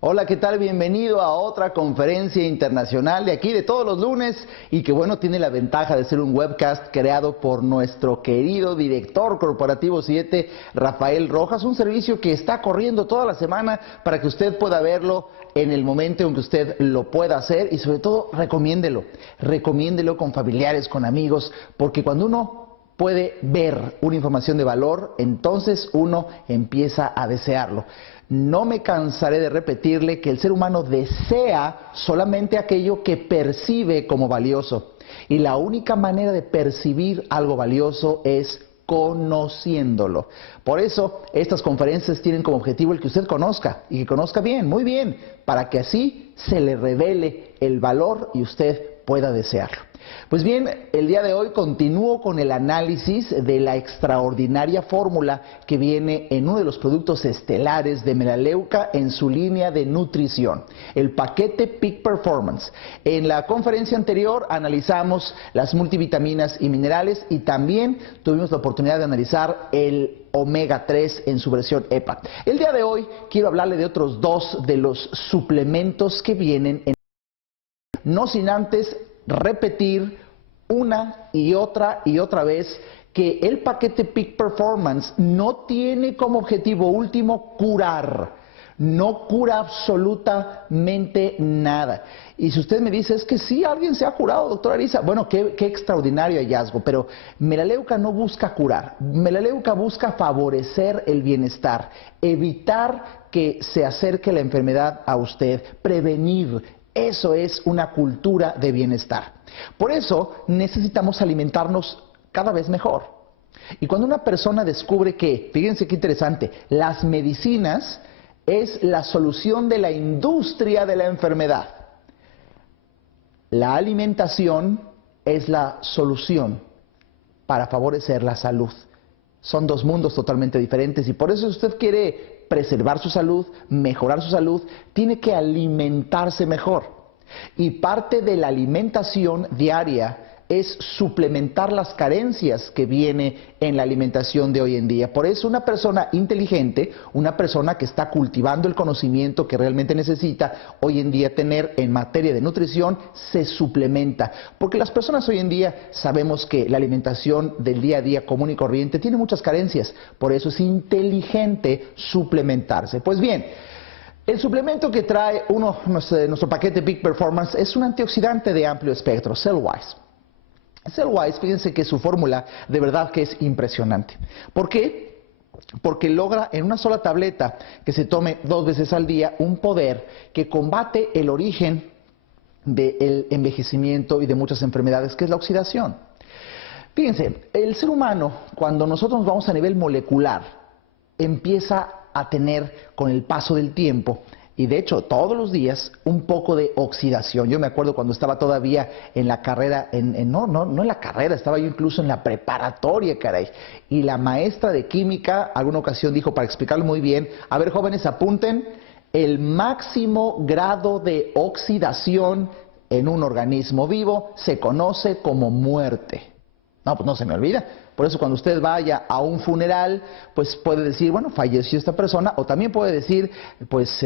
Hola, ¿qué tal? Bienvenido a otra conferencia internacional de aquí, de todos los lunes, y que bueno, tiene la ventaja de ser un webcast creado por nuestro querido director corporativo 7, Rafael Rojas, un servicio que está corriendo toda la semana para que usted pueda verlo en el momento en que usted lo pueda hacer y sobre todo recomiéndelo con familiares, con amigos, porque cuando uno puede ver una información de valor, entonces uno empieza a desearlo. No me cansaré de repetirle que el ser humano desea solamente aquello que percibe como valioso. Y la única manera de percibir algo valioso es conociéndolo. Por eso, estas conferencias tienen como objetivo el que usted conozca, y que conozca bien, muy bien, para que así se le revele el valor y usted pueda desearlo. Pues bien, el día de hoy continúo con el análisis de la extraordinaria fórmula que viene en uno de los productos estelares de Melaleuca en su línea de nutrición, el paquete Peak Performance. En la conferencia anterior analizamos las multivitaminas y minerales y también tuvimos la oportunidad de analizar el omega 3 en su versión EPA. El día de hoy quiero hablarle de otros dos de los suplementos que vienen en... No sin antes repetir una y otra vez que el paquete Peak Performance no tiene como objetivo último curar. No cura absolutamente nada. Y si usted me dice, es que sí, alguien se ha curado, doctora Arisa, bueno, qué extraordinario hallazgo, pero Melaleuca no busca curar. Melaleuca busca favorecer el bienestar, evitar que se acerque la enfermedad a usted, prevenir. Eso es una cultura de bienestar. Por eso necesitamos alimentarnos cada vez mejor. Y cuando una persona descubre que, fíjense qué interesante, las medicinas es la solución de la industria de la enfermedad, la alimentación es la solución para favorecer la salud. Son dos mundos totalmente diferentes y por eso si usted quiere preservar su salud, mejorar su salud, tiene que alimentarse mejor. Y parte de la alimentación diaria es suplementar las carencias que viene en la alimentación de hoy en día. Por eso una persona inteligente, una persona que está cultivando el conocimiento que realmente necesita hoy en día tener en materia de nutrición, se suplementa. Porque las personas hoy en día sabemos que la alimentación del día a día común y corriente tiene muchas carencias. Por eso es inteligente suplementarse. Pues bien, el suplemento que trae nuestro paquete Peak Performance es un antioxidante de amplio espectro, Cellwise. Cellwise, fíjense que su fórmula de verdad que es impresionante. ¿Por qué? Porque logra en una sola tableta que se tome 2 veces al día un poder que combate el origen del envejecimiento y de muchas enfermedades, que es la oxidación. Fíjense, el ser humano, cuando nosotros nos vamos a nivel molecular, empieza a tener con el paso del tiempo, y de hecho todos los días, un poco de oxidación. Yo me acuerdo cuando estaba todavía en la carrera, no en la carrera, estaba yo incluso en la preparatoria, caray. Y la maestra de química, alguna ocasión dijo, para explicarlo muy bien, a ver jóvenes, apunten, el máximo grado de oxidación en un organismo vivo se conoce como muerte. No, pues no se me olvida. Por eso cuando usted vaya a un funeral, pues puede decir, bueno, falleció esta persona, o también puede decir, pues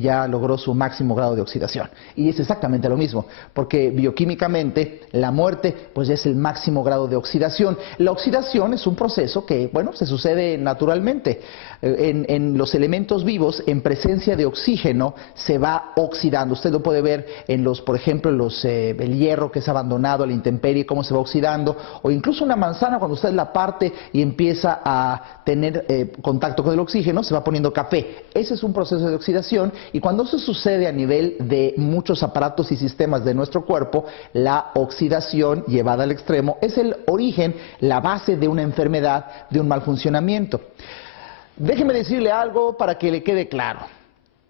ya logró su máximo grado de oxidación. Y es exactamente lo mismo, porque bioquímicamente la muerte, pues ya es el máximo grado de oxidación. La oxidación es un proceso que, bueno, se sucede naturalmente. En los elementos vivos, en presencia de oxígeno, se va oxidando. Usted lo puede ver en los, por ejemplo, el hierro que es abandonado a la intemperie, cómo se va oxidando, o incluso una manzana, cuando usted la parte y empieza a tener contacto con el oxígeno, se va poniendo café. Ese es un proceso de oxidación, y cuando eso sucede a nivel de muchos aparatos y sistemas de nuestro cuerpo, la oxidación llevada al extremo es el origen, la base de una enfermedad, de un mal funcionamiento. Déjeme decirle algo para que le quede claro.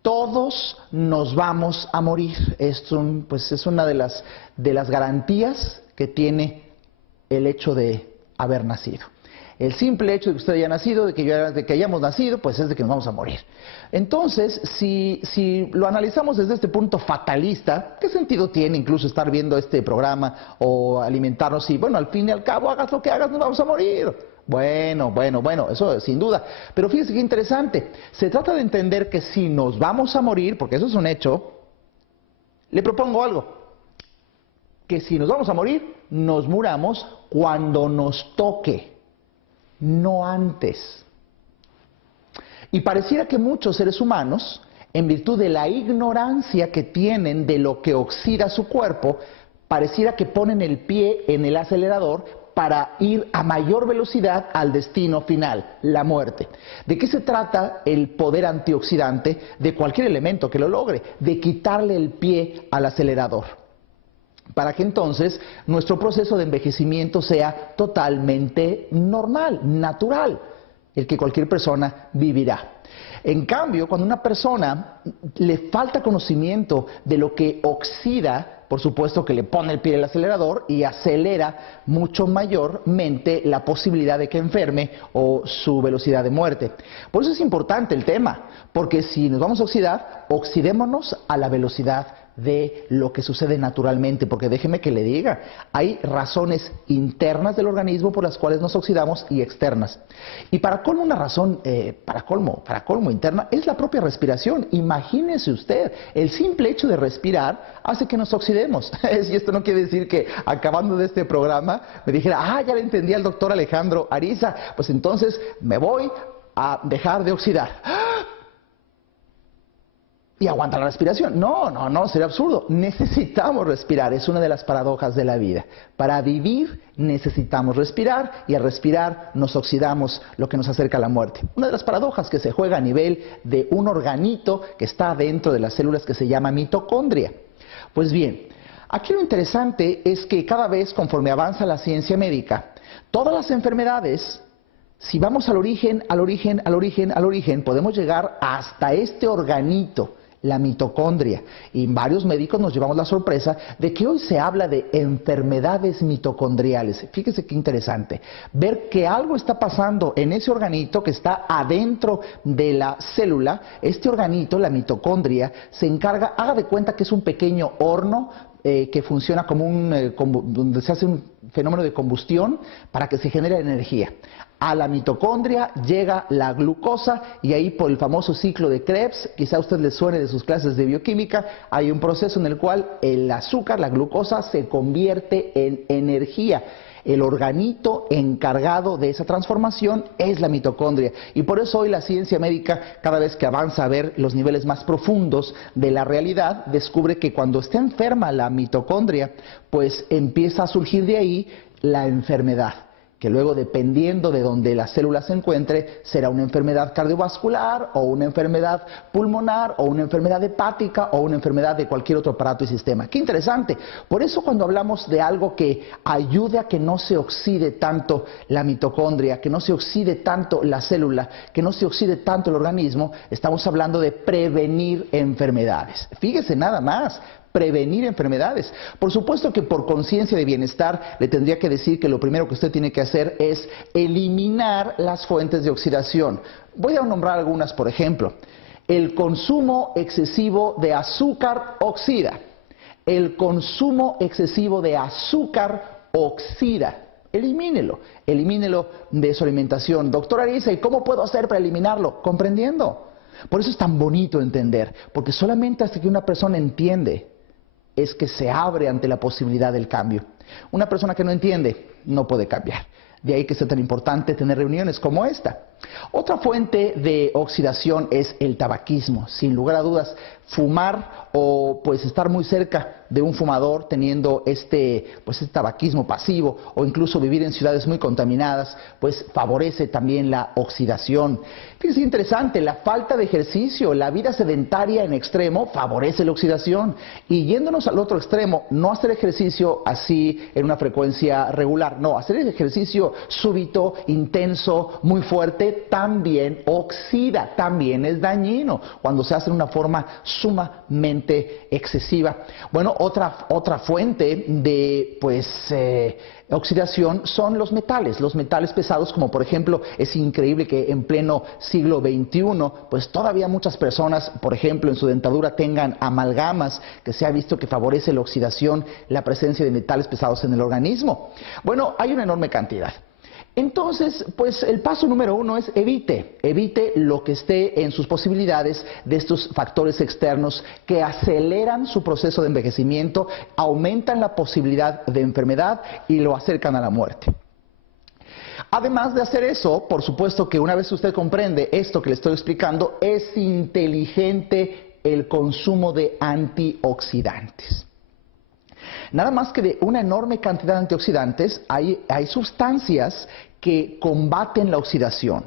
Todos nos vamos a morir. Es una de las garantías que tiene el hecho de haber nacido. El simple hecho de que usted haya nacido, de que hayamos nacido, pues es de que nos vamos a morir. Entonces, si lo analizamos desde este punto fatalista, ¿qué sentido tiene incluso estar viendo este programa o alimentarnos? Y bueno, al fin y al cabo, hagas lo que hagas, nos vamos a morir. Bueno, eso sin duda. Pero fíjese qué interesante. Se trata de entender que si nos vamos a morir, porque eso es un hecho, le propongo algo. Que si nos vamos a morir, nos muramos cuando nos toque, no antes. Y pareciera que muchos seres humanos, en virtud de la ignorancia que tienen de lo que oxida su cuerpo, pareciera que ponen el pie en el acelerador para ir a mayor velocidad al destino final, la muerte. ¿De qué se trata el poder antioxidante de cualquier elemento que lo logre? De quitarle el pie al acelerador, para que entonces nuestro proceso de envejecimiento sea totalmente normal, natural, el que cualquier persona vivirá. En cambio, cuando a una persona le falta conocimiento de lo que oxida, por supuesto que le pone el pie al acelerador y acelera mucho mayormente la posibilidad de que enferme o su velocidad de muerte. Por eso es importante el tema, porque si nos vamos a oxidar, oxidémonos a la velocidad de lo que sucede naturalmente, porque déjeme que le diga, hay razones internas del organismo por las cuales nos oxidamos y externas. Y para colmo, una razón, para colmo interna, es la propia respiración. Imagínese usted, el simple hecho de respirar hace que nos oxidemos. Y esto no quiere decir que acabando de este programa me dijera, ya le entendí al doctor Alejandro Ariza, pues entonces me voy a dejar de oxidar. Y aguanta la respiración. No, sería absurdo. Necesitamos respirar, es una de las paradojas de la vida. Para vivir necesitamos respirar y al respirar nos oxidamos, lo que nos acerca a la muerte. Una de las paradojas que se juega a nivel de un organito que está dentro de las células que se llama mitocondria. Pues bien, aquí lo interesante es que cada vez conforme avanza la ciencia médica, todas las enfermedades, si vamos al origen, podemos llegar hasta este organito, la mitocondria. Y varios médicos nos llevamos la sorpresa de que hoy se habla de enfermedades mitocondriales. Fíjese qué interesante, ver que algo está pasando en ese organito que está adentro de la célula. Este organito, la mitocondria, se encarga, haga de cuenta que es un pequeño horno que funciona como donde se hace un fenómeno de combustión para que se genere energía. A la mitocondria llega la glucosa y ahí por el famoso ciclo de Krebs, quizá a usted le suene de sus clases de bioquímica, hay un proceso en el cual el azúcar, la glucosa, se convierte en energía. El organito encargado de esa transformación es la mitocondria. Y por eso hoy la ciencia médica, cada vez que avanza a ver los niveles más profundos de la realidad, descubre que cuando está enferma la mitocondria, pues empieza a surgir de ahí la enfermedad, que luego, dependiendo de donde la célula se encuentre, será una enfermedad cardiovascular o una enfermedad pulmonar o una enfermedad hepática o una enfermedad de cualquier otro aparato y sistema. ¡Qué interesante! Por eso cuando hablamos de algo que ayude a que no se oxide tanto la mitocondria, que no se oxide tanto la célula, que no se oxide tanto el organismo, estamos hablando de prevenir enfermedades. Fíjese nada más. Prevenir enfermedades. Por supuesto que por conciencia de bienestar le tendría que decir que lo primero que usted tiene que hacer es eliminar las fuentes de oxidación. Voy a nombrar algunas, por ejemplo. El consumo excesivo de azúcar oxida. El consumo excesivo de azúcar oxida. Elimínelo de su alimentación. Doctor Ariza, ¿y cómo puedo hacer para eliminarlo? Comprendiendo. Por eso es tan bonito entender, porque solamente hasta que una persona entiende es que se abre ante la posibilidad del cambio. Una persona que no entiende no puede cambiar. De ahí que sea tan importante tener reuniones como esta. Otra fuente de oxidación es el tabaquismo. Sin lugar a dudas, fumar o pues estar muy cerca de un fumador teniendo este tabaquismo pasivo o incluso vivir en ciudades muy contaminadas, pues favorece también la oxidación. Fíjense interesante, la falta de ejercicio, la vida sedentaria en extremo favorece la oxidación. Y yéndonos al otro extremo, no hacer ejercicio así en una frecuencia regular, no, hacer el ejercicio súbito, intenso, muy fuerte, también oxida, también es dañino cuando se hace de una forma sumamente excesiva. Bueno, otra fuente de oxidación son los metales pesados, como por ejemplo, es increíble que en pleno siglo XXI, pues todavía muchas personas, por ejemplo, en su dentadura tengan amalgamas, que se ha visto que favorece la oxidación, la presencia de metales pesados en el organismo. Bueno, hay una enorme cantidad. Entonces, pues el paso número 1 es evite lo que esté en sus posibilidades de estos factores externos que aceleran su proceso de envejecimiento, aumentan la posibilidad de enfermedad y lo acercan a la muerte. Además de hacer eso, por supuesto que una vez usted comprende esto que le estoy explicando, es inteligente el consumo de antioxidantes. Nada más que de una enorme cantidad de antioxidantes, hay sustancias que combaten la oxidación.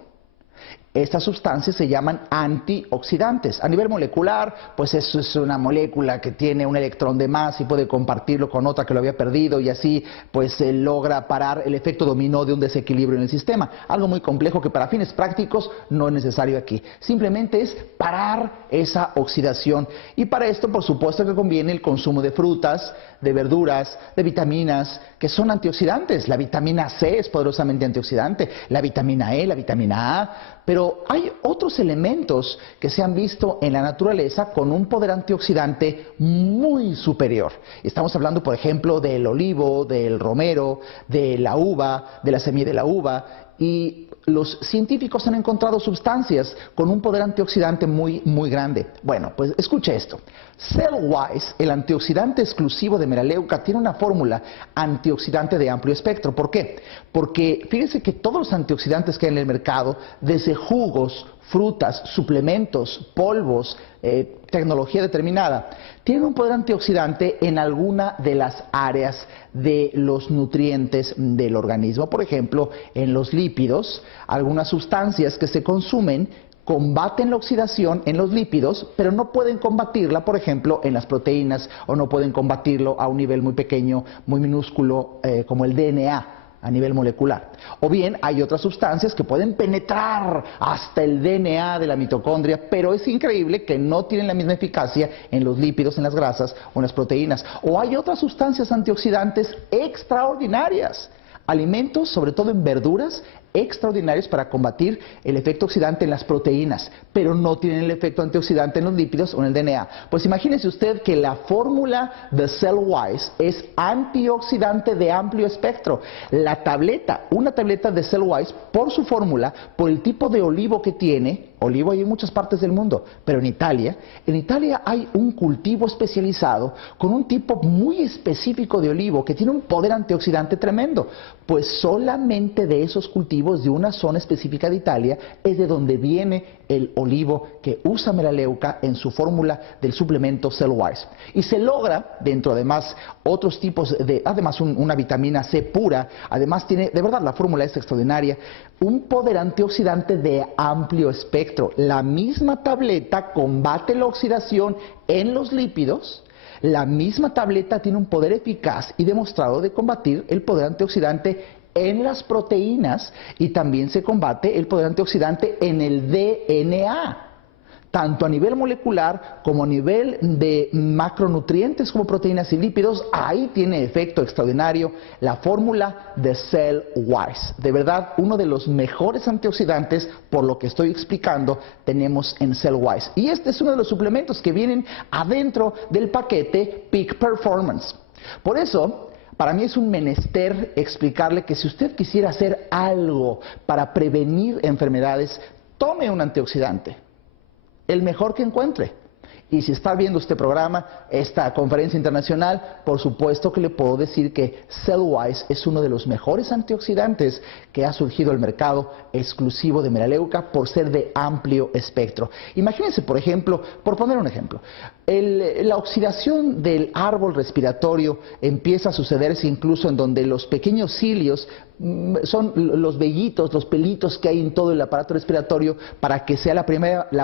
Estas sustancias se llaman antioxidantes. A nivel molecular, pues eso es una molécula que tiene un electrón de más y puede compartirlo con otra que lo había perdido y así pues se logra parar el efecto dominó de un desequilibrio en el sistema. Algo muy complejo que para fines prácticos no es necesario aquí. Simplemente es parar esa oxidación. Y para esto, por supuesto que conviene el consumo de frutas, de verduras, de vitaminas, que son antioxidantes. La vitamina C es poderosamente antioxidante, la vitamina E, la vitamina A, pero hay otros elementos que se han visto en la naturaleza con un poder antioxidante muy superior. Estamos hablando, por ejemplo, del olivo, del romero, de la uva, de la semilla de la uva, y los científicos han encontrado sustancias con un poder antioxidante muy grande. Bueno, pues escuche esto. Cellwise, el antioxidante exclusivo de melaleuca, tiene una fórmula antioxidante de amplio espectro. ¿Por qué? Porque fíjense que todos los antioxidantes que hay en el mercado, desde jugos, frutas, suplementos, polvos, tecnología determinada, tienen un poder antioxidante en alguna de las áreas de los nutrientes del organismo. Por ejemplo, en los lípidos, algunas sustancias que se consumen combaten la oxidación en los lípidos, pero no pueden combatirla, por ejemplo, en las proteínas, o no pueden combatirlo a un nivel muy pequeño, muy minúsculo, como el DNA. A nivel molecular. O bien hay otras sustancias que pueden penetrar hasta el DNA de la mitocondria, pero es increíble que no tienen la misma eficacia en los lípidos, en las grasas o en las proteínas. O hay otras sustancias antioxidantes extraordinarias. Alimentos, sobre todo en verduras, extraordinarios para combatir el efecto oxidante en las proteínas, pero no tienen el efecto antioxidante en los lípidos o en el DNA. Pues imagínese usted que la fórmula de Cellwise es antioxidante de amplio espectro. La tableta, una tableta de Cellwise, por su fórmula, por el tipo de olivo que tiene, olivo hay en muchas partes del mundo, pero en Italia hay un cultivo especializado con un tipo muy específico de olivo que tiene un poder antioxidante tremendo. Pues solamente de esos cultivos de una zona específica de Italia es de donde viene el olivo que usa melaleuca en su fórmula del suplemento Cellwise. Y se logra, dentro además otros tipos de, además una vitamina C pura, además tiene, de verdad la fórmula es extraordinaria, un poder antioxidante de amplio espectro. La misma tableta combate la oxidación en los lípidos. La misma tableta tiene un poder eficaz y demostrado de combatir el poder antioxidante en las proteínas y también se combate el poder antioxidante en el DNA, tanto a nivel molecular como a nivel de macronutrientes como proteínas y lípidos. Ahí tiene efecto extraordinario la fórmula de Cellwise. De verdad, uno de los mejores antioxidantes, por lo que estoy explicando, tenemos en Cellwise. Y este es uno de los suplementos que vienen adentro del paquete Peak Performance. Por eso, para mí es un menester explicarle que si usted quisiera hacer algo para prevenir enfermedades, tome un antioxidante, el mejor que encuentre. Y si está viendo este programa, esta conferencia internacional, por supuesto que le puedo decir que Cellwise es uno de los mejores antioxidantes que ha surgido al mercado, exclusivo de melaleuca, por ser de amplio espectro. Imagínense, por ejemplo, por poner un ejemplo, la oxidación del árbol respiratorio empieza a sucederse incluso en donde los pequeños cilios son los vellitos, los pelitos que hay en todo el aparato respiratorio para que sea la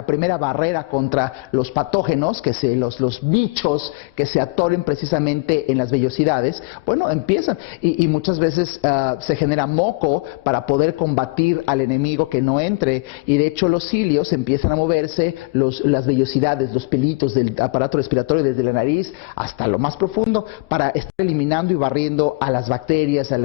primera barrera contra los patógenos, que los bichos que se atoren precisamente en las vellosidades. Bueno, empiezan y muchas veces se genera moco para poder combatir al enemigo que no entre, y de hecho los cilios empiezan a moverse, las vellosidades, los pelitos del aparato aparato respiratorio desde la nariz hasta lo más profundo para estar eliminando y barriendo a las bacterias, a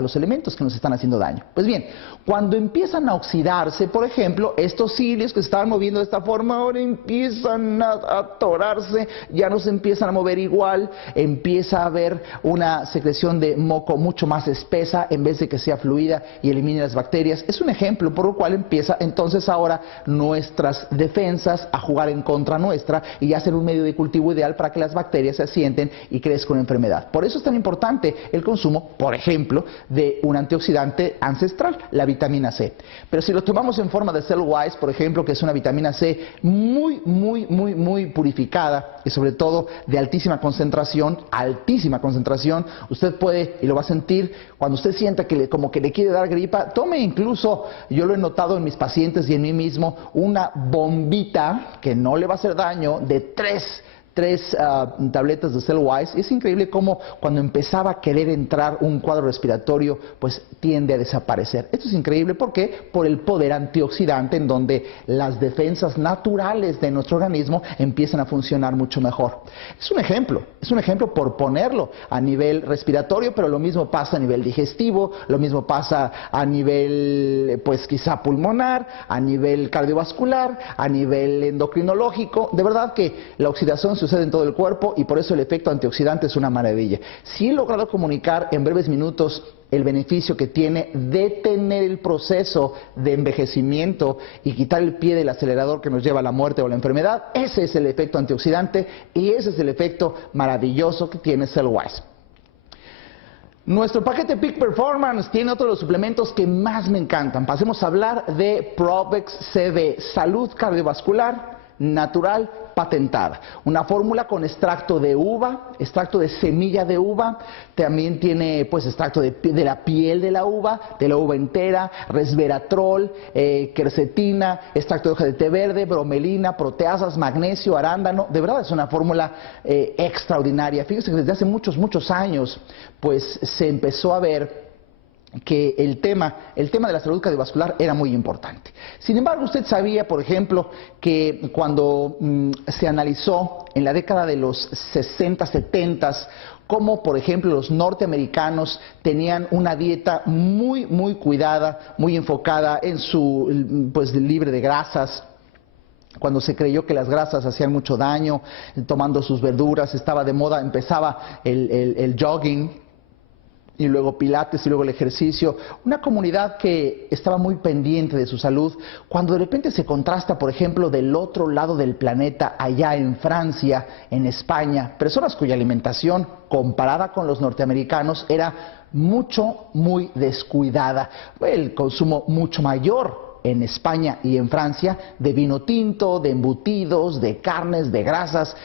los elementos que nos están haciendo daño. Pues bien, cuando empiezan a oxidarse, por ejemplo, estos cilios que se estaban moviendo de esta forma ahora empiezan a atorarse, ya no se empiezan a mover igual, empieza a haber una secreción de moco mucho más espesa en vez de que sea fluida y elimine las bacterias. Es un ejemplo por lo cual empieza entonces ahora nuestras defensas a jugar en contra nuestra y ya ser un medio de cultivo ideal para que las bacterias se asienten y crezcan una enfermedad. Por eso es tan importante el consumo, por ejemplo, de un antioxidante ancestral, la vitamina C. Pero si lo tomamos en forma de Cellwise, por ejemplo, que es una vitamina C muy purificada y sobre todo de altísima concentración, usted puede, y lo va a sentir, cuando usted sienta que como que le quiere dar gripa, tome incluso, yo lo he notado en mis pacientes y en mí mismo, una bombita que no le va a hacer daño de tres tabletas de Cellwise. Es increíble cómo cuando empezaba a querer entrar un cuadro respiratorio, pues tiende a desaparecer. Esto es increíble porque por el poder antioxidante en donde las defensas naturales de nuestro organismo empiezan a funcionar mucho mejor. Es un ejemplo por ponerlo a nivel respiratorio, pero lo mismo pasa a nivel digestivo, lo mismo pasa a nivel, pues quizá pulmonar, a nivel cardiovascular, a nivel endocrinológico. De verdad que la oxidación sucede en todo el cuerpo y por eso el efecto antioxidante es una maravilla. Si he logrado comunicar en breves minutos el beneficio que tiene detener el proceso de envejecimiento y quitar el pie del acelerador que nos lleva a la muerte o la enfermedad, ese es el efecto antioxidante y ese es el efecto maravilloso que tiene Cellwise. Nuestro paquete Peak Performance tiene otro de los suplementos que más me encantan. Pasemos a hablar de Provex CB, salud cardiovascular natural patentada. Una fórmula con extracto de uva, extracto de semilla de uva, también tiene pues extracto de la piel de la uva entera, resveratrol, quercetina, extracto de hoja de té verde, bromelina, proteasas, magnesio, arándano. De verdad es una fórmula extraordinaria. Fíjese que desde hace muchos años pues se empezó a ver que el tema de la salud cardiovascular era muy importante. Sin embargo, usted sabía, por ejemplo, que cuando se analizó en la década de los 60, 70, cómo, por ejemplo, los norteamericanos tenían una dieta muy cuidada, muy enfocada en su, pues, libre de grasas. Cuando se creyó que las grasas hacían mucho daño, tomando sus verduras, estaba de moda, empezaba el jogging, y luego pilates y luego el ejercicio, una comunidad que estaba muy pendiente de su salud, cuando de repente se contrasta, por ejemplo, del otro lado del planeta, allá en Francia, en España, personas cuya alimentación comparada con los norteamericanos era muy descuidada, el consumo mucho mayor en España y en Francia de vino tinto, de embutidos, de carnes, de grasas.